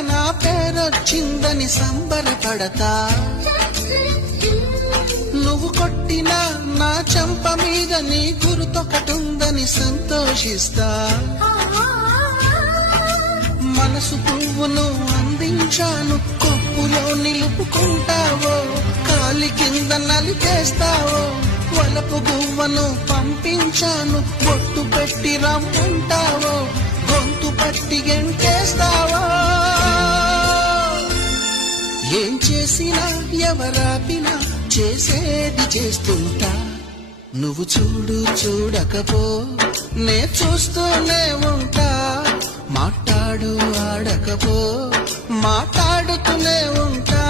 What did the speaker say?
నా పేరొచ్చిందని సంబరపడతా, నువ్వు కొట్టిన నా చెంప మీద నీ గురుతొకటుందని సంతోషిస్తా. మనసు పువ్వును అందించాను, కొప్పులో నిలుపుకుంటావో, కాలి కింద నలిపేస్తావో. వలపు గువ్వను పంపించాను, బొట్టు పెట్టి రమ్మంటావో, గొంతు పట్టి గెంటేస్తావో. ఏం చేసినా ఎవరాపినా చేసేది చేస్తుంటా. నువ్వు చూడు చూడకపో నే చూస్తూనే ఉంటా. మాట్లాడు ఆడకపో మాట్లాడుతూనే ఉంటా.